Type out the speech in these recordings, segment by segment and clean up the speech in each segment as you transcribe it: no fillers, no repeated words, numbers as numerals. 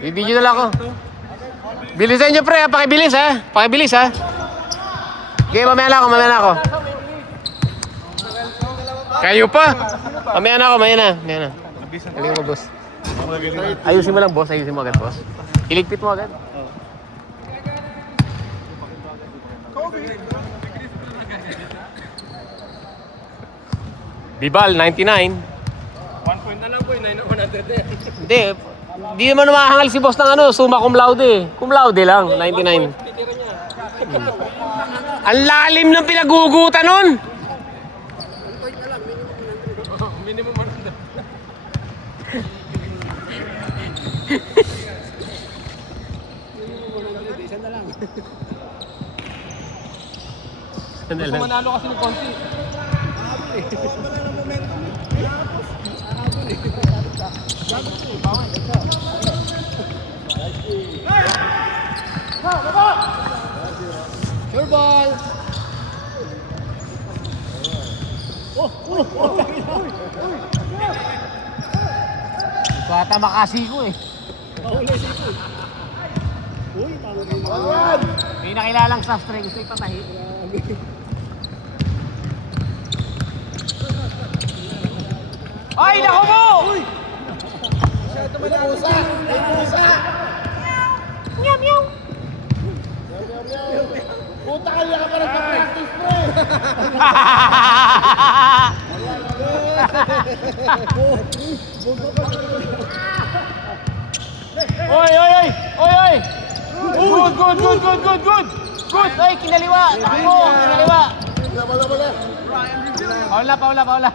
Bibidyo na lang ako. Bilisan nyo pre, pakibilis ha. Pakibilis ha. Okay, mamaya na ako. Kayo pa. Mamaya na ako. Halika mo boss. Ayusin mo lang boss, ayusin mo agad boss. Iligpit mo agad. Bibal, 99. 1 point na lang po, 900 Hindi, di naman mahangal si boss ng summa cum laude. Cum laude lang, 99. Ang lalim ng pinagugutan nun. Minimum 100. Isa na lang. Gusto manalo kasi ng konti. Sure ball. Bata makasi ko eh. May nakilalang sastre, gusto ipatahi. Ay, naku mo! Meow, meow. Puta ka ka pa nagpa-practice, pre! Oy! Good! Good! Ay, kinaliwa! Takbo! Kinaliwa! Paula!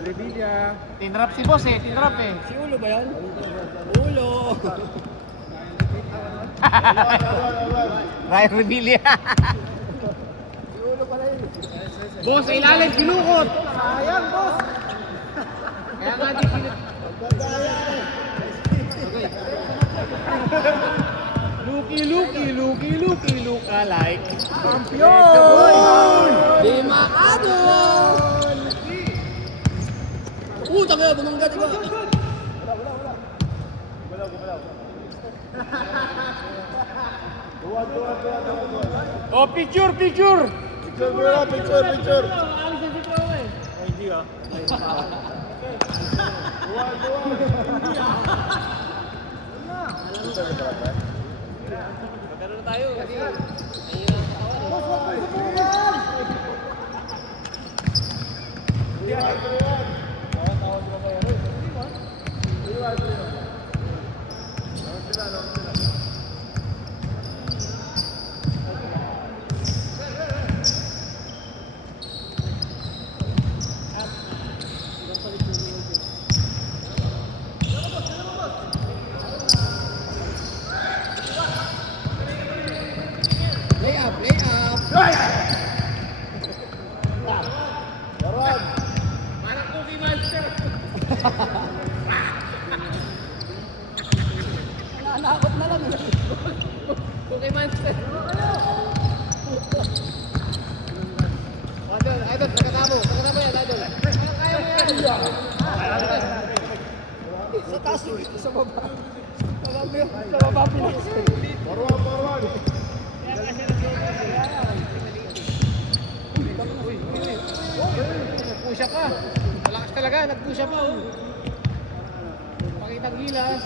Olivia. Tinrap si boss eh, tinrap eh. Si Ulo ba yan? Ulo. Ryan Revilla. Boss, sa ilalim, kinukot. Sayang, boss. Kaya nga di sinit. Luki, look alike. Kampiyon! Limakado! Tangina, bumangga diba? Oh, picture! Picture! Hindi ah. Magkano na tayo? Lay up. Parang Cookie Monster. Nanakot na lang. Cookie Monster. Idol, pagkatamo yan, idol. Kaya mo yan. Sa taas, sa baba. Sa baba pinas. Forward! Nagpusha ka. Malakas talaga, nagpusha pa oh. Pakitang gilas.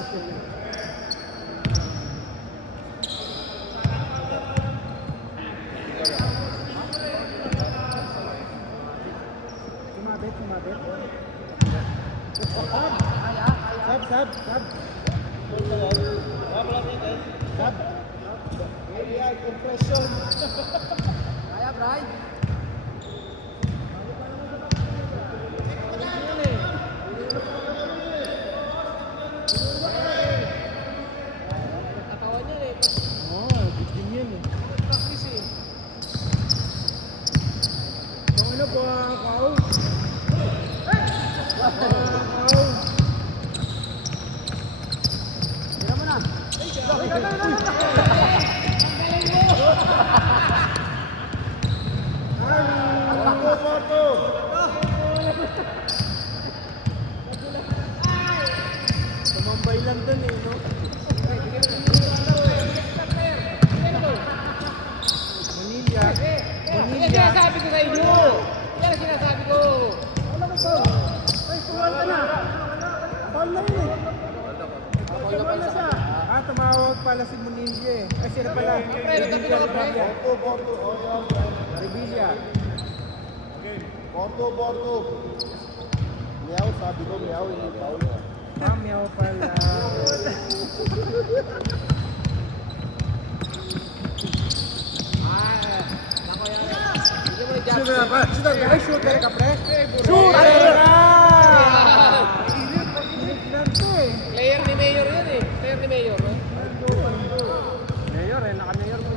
Sumabit. Sab. Sab. Compression. Kaya, Brian. Katawan niya eh. Bigyan yan eh. Practice eh. Ano po ang kao? Tira mo na. Foto! lang dun eh, no? Bonilla. Yan sinasabi ko sa inyo. Yan ang sinasabi ko. Wala ko to. Ay, tumal ka na. Paul na yun eh. Tumal na siya. Ah, tumawag pala si Bonilla eh. Ay, sila pala. Pre, nagtabi na ka, pre. Revilla. Bordo. Meow, sabi ko, meow, hindi Paul. Ah, meow pala. Ay, shooter ka, pre? Shooter ka! Player ni Mayor yun eh. Player ni Mayor. No? Mayor eh, naka-mayor mo.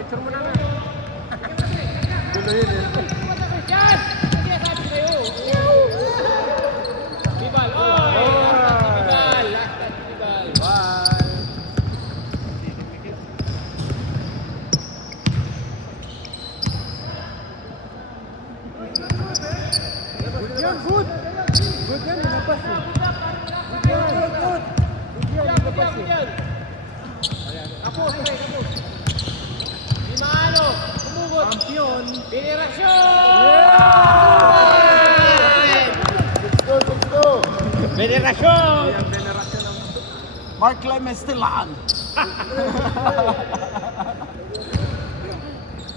Picture mo na na. Gulo yun eh. Yan! Ang sinasabi ko sa'yo. Bibal. Oy! Bibal. Last touch Bibal. Good yan, good! Good yan, nilabas eh. Good yan, good! Good yan, nilabas eh. Yan. Ako, pre. Ako. Di maano. Kumugot. Champion! Venerasyon! Let's go! Venerasyon! Ang venerasyon ng Mark Clemens Tilan.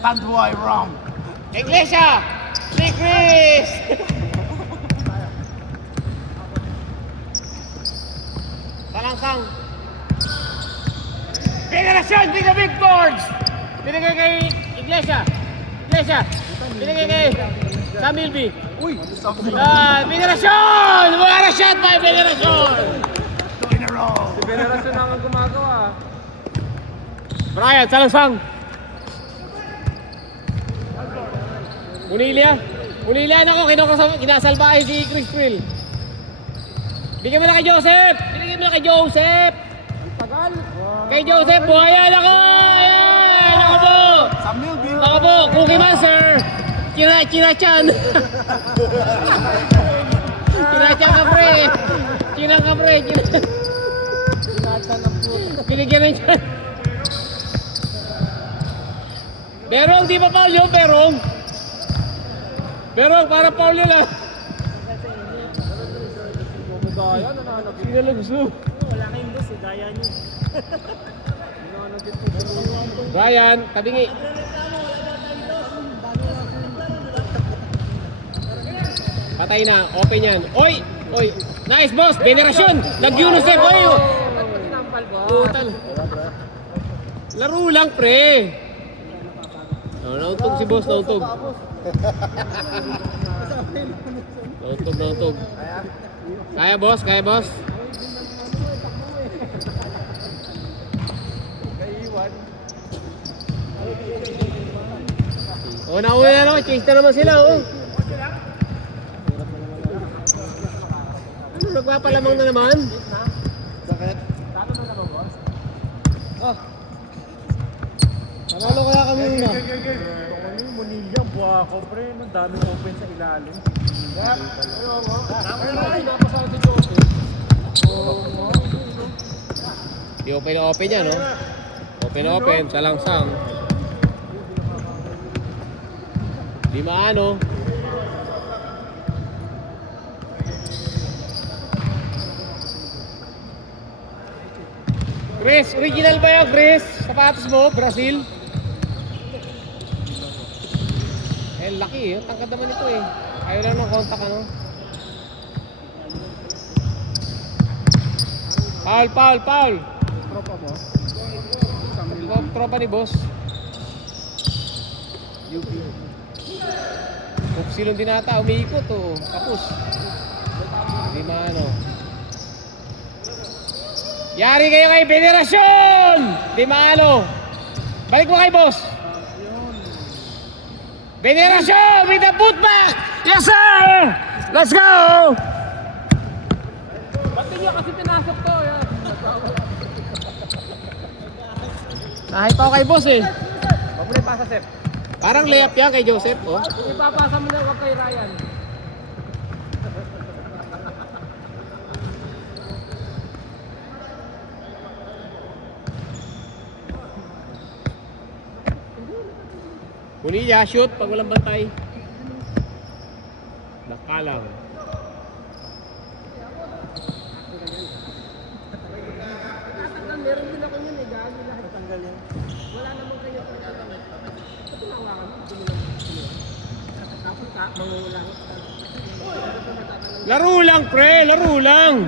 Tanduay Ram. Iglesia! Si Chris! Salangsang. Venerasyon! Bigla big boards! Binigay kay Iglesia. Iglesia! Binigay kay Camilby. Uy! Venerasyon! Wala na shot by Venerasyon! In a row. Si venerasyon ang gumagawa. Brian, Salangsang. Unilia na ako, kinasalbahe si Chris Trill. Bigyan mo na kay Joseph! Binigyan mo na kay Joseph! Tagal! Kay Joseph, buhayan ako! Ayan! Ako po! Samuel Bill. Ako po, Cookie Master! Chinachan! Chinachan ka pre! Chinang ka pre! Sinata ng puto. Binigyan na dyan! Berong, di ba foul yun? Berong! Berong, para foul yun ah! Bumugaya, nananagit. Sinalagso! Wala kayong boss eh, gaya niyo. Nananagit po. Brian, tabingi! Patay na, open yan. Oy! Oy! Nice boss! Venerasyon! Nag-unisep! Oy! Putal! Laro lang pre! Oh, nauntog si boss, nauntog. Nauntog. Kaya boss, kaya boss. Oh, nauna na naman, change na naman sila, oh. Ano, nagpapalamang na naman? Sakit. Panalo kaya kami una. Ano yung Bonilla, buha ko pre, ang daming open sa ilalim. Di open na open yan, no? Open na open, salangsang. Di maano. Chris, original ba yan, Chris? Sapatos mo, Brazil? Eh, laki eh. Tangkad naman ito eh. Ayaw lang ng contact, ano? Foul! Tropa mo? Tropa ni boss. UP. Kupsilong din ata, umiikot oh. Kapus. Di maano. Yari kayo kay Venerasyon! Di maano. Balik mo kay boss. Venerasyon with the putback! Yes sir! Let's go! Ba't niya kasi pinasok to? Kahit ako kay boss eh. Huwag mo na ipasa, Sep. Parang layup yan kay Joseph. Oh. Ipapasa mo na huwag kay Ryan. Bonilla, shoot pag walang bantay. Nakalang. Meron din ako yun eh. Gagi lahat. Tanggal yan. Wala namang kayo. Ito nawakan mo. Tapos ka, mangulang. Laro lang, pre. Laro lang.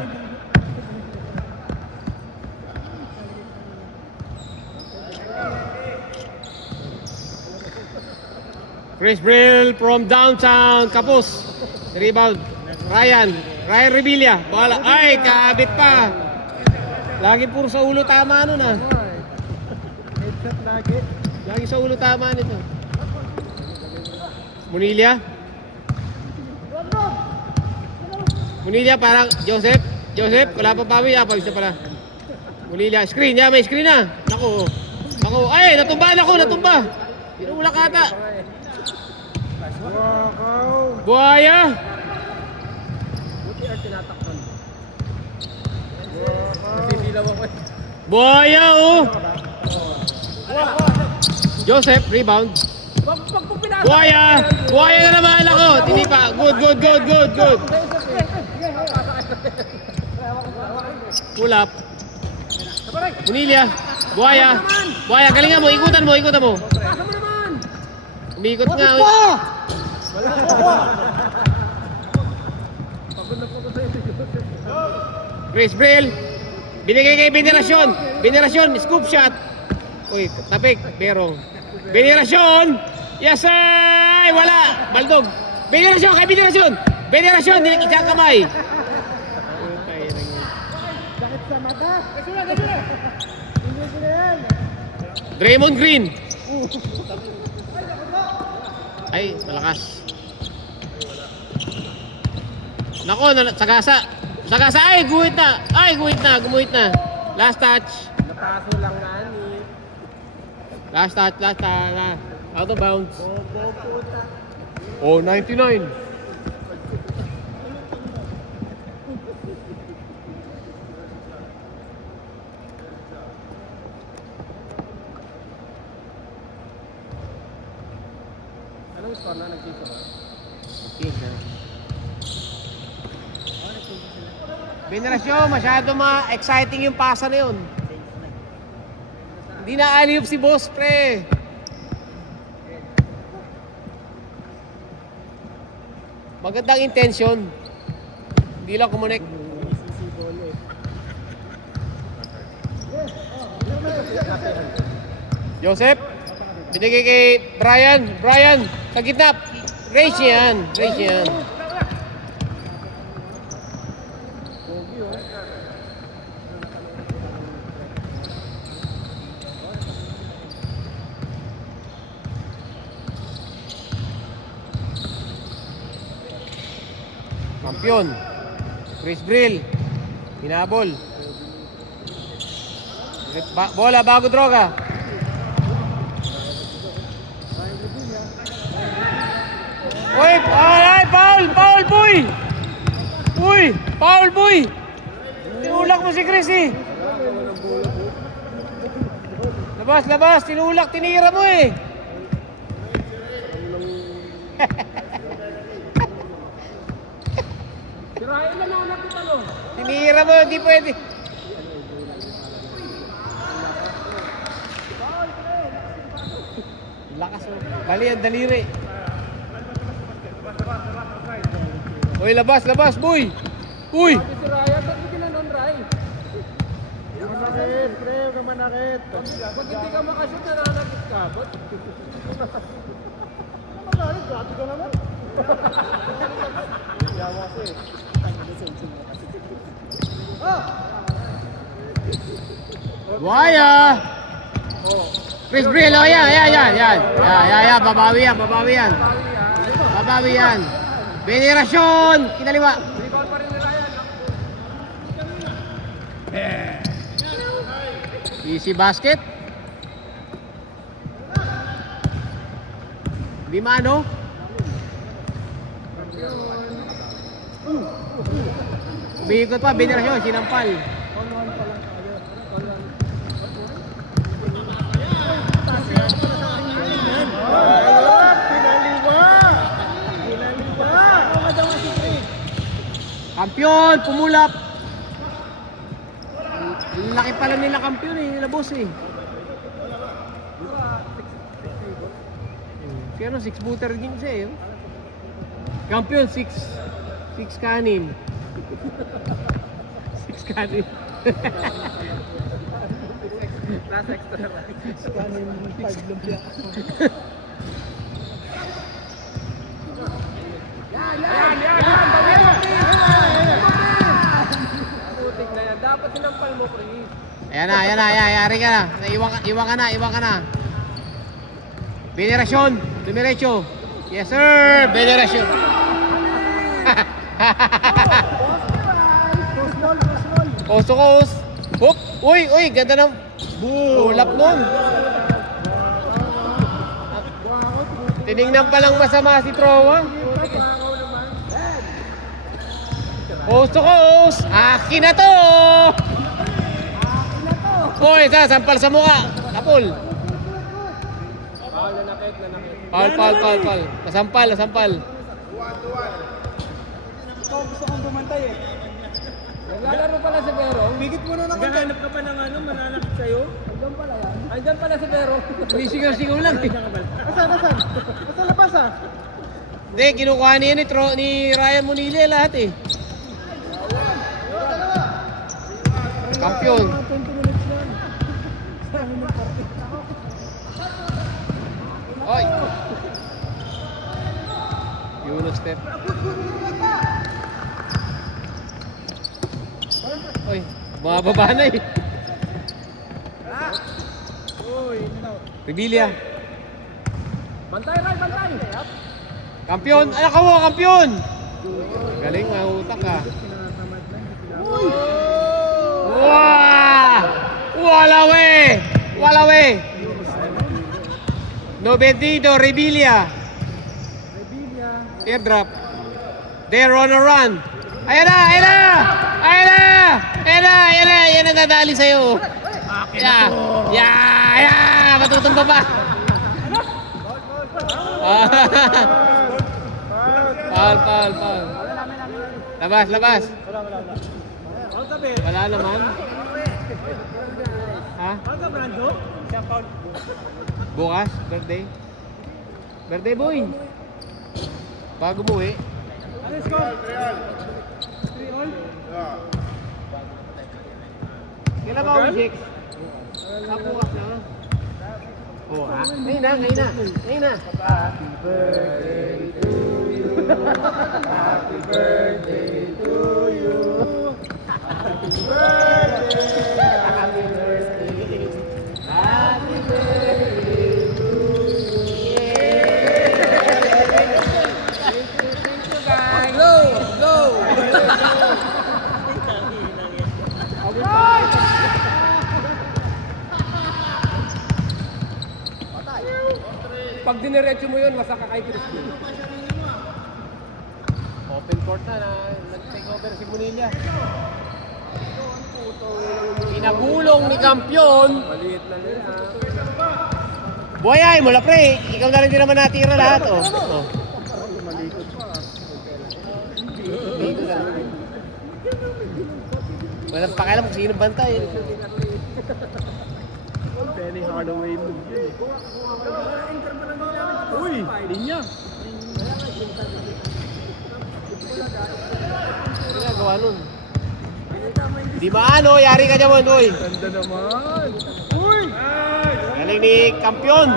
Chris Brill from downtown. Kapos. Rebound. Ryan Revilla. Bala. Ay, kabit pa. Lagi puro sa ulo tama nun ah. Headshot lagi. Lagi sa ulo tama nito. Munilya. Munilya parang Joseph, wala pa bawi ah, pawis na pala. Munilya, screen, may screen na. Naku, ay, natumba. Pinulak ata. Wow. Buhaya. Buti ang tinatakpan. Nasisilaw ako eh. Buhaya oh. Joseph, rebound. Pag po pinasa. Buhaya na naman ako. Tinipa, good. Pull up. Munilya. Buhaya, galingan mo, ikutan mo. Pasa mo naman. Umikot nga. Wala ako. Pagod na po sa'yo. Chris Brill. Binigay kay Venerasyon, scoop shot. Uy, tapik, berong. Venerasyon. Yes, ay, wala. Baldog. Venerasyon, Venerasyon, isang kamay. Sakit sa mata. Kasi na. Hindi ko na yan. Draymond Green. Ay, malakas. Nako, Sagasa, ay, guhit na. Last touch. Napaso lang na ni. Last touch. Out of bounds. Bobo puta. Oh, 99. Anong score na nag-kick ba? Venerasyon, masyado exciting yung pasa na yun. Hindi na alley-oop si boss, pre. Magandang intention. Hindi lang kumunik. Joseph, binigay kay Brian, sa gitna. Race yan. Kampiyon. Chris Brill. Hinabol. Bola bago droga. Uy, foul, boy. Foul, boy. Tinulak mo si Chris eh. Labas, tinira mo eh. Sirain na lang nakita no. Tinira mo, hindi pwede. Lakas mo. Bali ang daliri. Uy, labas, boy. Uy. Sabi si Ryan, ba't hindi na nun, Ray? Manakit, pre, huwag kang manakit. Pag hindi ka makashoot, nananakit ka. Ba't? Manakit, grabe ka naman. Yawa ko eh. Buhaya. Chris Brill, oh yan. Babawi yan. Venerasyon, kinaliwa. Rebound pa rin ni Ryan. Easy basket. Di maano? Umiikot pa, Veneracion, sinampal. Kampiyon, pumulap. Laki pala nila kampiyon eh, nila boss eh. Pero 6-footer din siya eh. Kampiyon, 6 kanin. 6 kanin. Nasa extra. 6 kanin, 5 lumpia. Dapat sinampal mo, Chris. Ayan na, yari ka na. Iwan ka na. Veneracion, Dumiretso. Yes sir, Veneracion. Coast to coast. Hop, uy, ganda ng bulap nun. Tinignan palang masama si Trowa. Coast to coast. Akin na to. Uy, sampal sa mukha. Kapul. Paul. Nasampal. Gusto kong bumantay eh. Naglalaro pala si Vero. Bigit mo na ng konti. Gahanap ka pa ng mananakit sa'yo. Andyan pala si Vero. Sinisigaw lang eh. Nasaan? Nasa labas ah. Hindi, kinukuha niya ni Ryan Munili lahat eh. Kampiyon. 20 minutes lang. Sa amin ng party. Oy! Yunus step. Oy, bumababa na eh. Rebilia. Bantay. Kampiyon! Anak mo, kampiyon! Galing, mahutak ka. Wow! Walawe! Nobedido, Rebilia. Airdrop. They're on a run. Ayan na! Yan ang dadali sa'yo. Yeah! Matutumba pa. Foul. Labas. Wala naman. Ha? Bukas? Birthday boy. Bago mo eh. Let's go. 3-all. Kailan ba ako, Jake? Bukas na. Oo ha? Ngayon na. Happy birthday to you. Happy birthday to you. Happy birthday. Happy birthday to you. Thank you guys. Go. Pag diniretso mo yun, masaka kay Crispin. Open court na nag-take over si Bonilla. Pinagulong ni Kampiyon. Maliit na nila. Buhay mula pre, ikaw na rin din naman natira lahat. Malikot pa. Walang pakialam kung sino bantay. Penny Hardaway move yun. Uy, linya. Ginagawa nun. Di maano, yari ka dyan, uy. Ganda naman. Uy! Galing ni Kampiyon.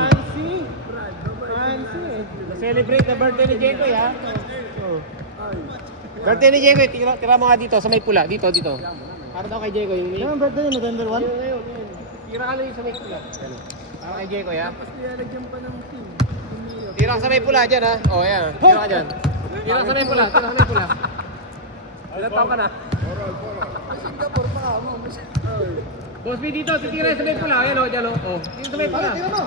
Fancy. Celebrate the birthday ni Jekoy, ha? Birthday ni Jekoy, tira mo nga dito, sa may pula. Dito. Para daw kay Jekoy. Yung birthday niya, November 1? Tira ka lang yung sa may pula. Para kay Jekoy, ha? Tapos nilalagyan pa ng team. Tira ka sa may pula dyan, ha? O, ayan. Tira ka dyan. Tira ka sa may pula. Ilan taon ka na? Singapore pa ka mo. Boss B dito, titira sa may pula. Ayan, o, dyan, o. Dito sa may pula. Tira mo!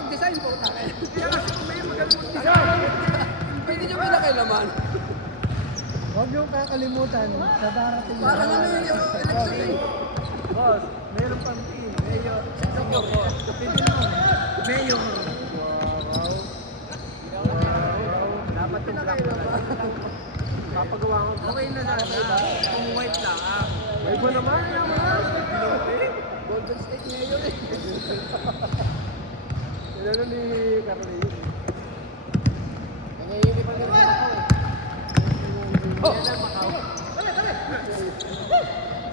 mag-design po tayo. Kaya kasi kung may magaling mag-design, pwede nyo pinakailaman. Huwag nyo kakalimutan sa darating. Parang ano yung election eh. Boss, meron pang team. Mayor. Mayor. Dapat pinakailaman. Papagawa ko. Okay na sana. Kung white lang. May ba naman? Golden State Mayor eh. Ano ni Carly? Nangyayari pa rin ako eh. Yan ang Macau.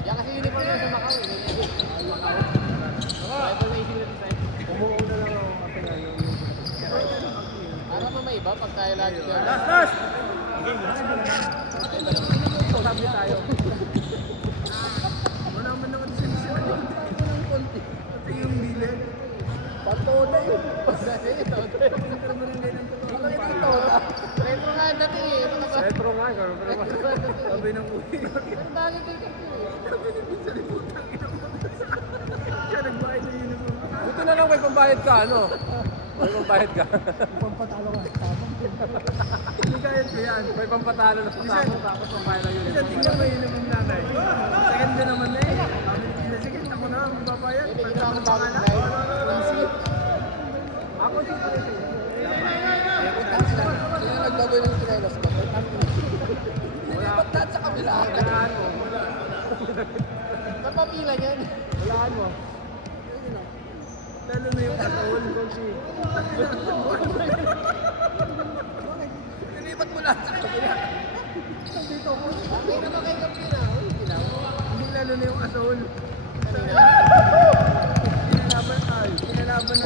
Yan kasi uniform yan sa Macau eh. Macau. Rival na ising na design. Umuo na lang ako kasi nga yung... Para pa may iba pag tayo lagi ka. Last! Sabi tayo. Wala man naman sila ng konti. Pati yung bilet. Patoda yun. Kasi ito. Retro nga dati eh. Retro nga. Sabi ng uwi. Pero bakit ito eh? Sabi ni Vince, limutan siya nagbayad na uniform. Buto na lang may pambayad ka, ano? May pambayad ka. Pampatalo ka. Hindi kaya ko yan. May pampatalo na sa tamo tapos pambayad na uniform. Isang tingnan mo yun yung nanay. Second din naman na eh. Sige, ako na ang babayad. Pagka ako pangalan. Ako din pala siya. Kaya nagbaboy ng trenos ko. Nilipat lahat sa kabila. Walaan mo. Napapila yan. Walaan mo. Lalo na yung katawal ko si... Nilipat mo lahat sa kabila. Dito ko. Bakit naman kay Kapina? Hindi lalo na yung asol.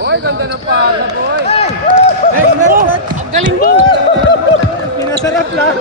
Hoy, ganda ng pasa, boy! Hey! Ang galing mo! Pinasarap lang!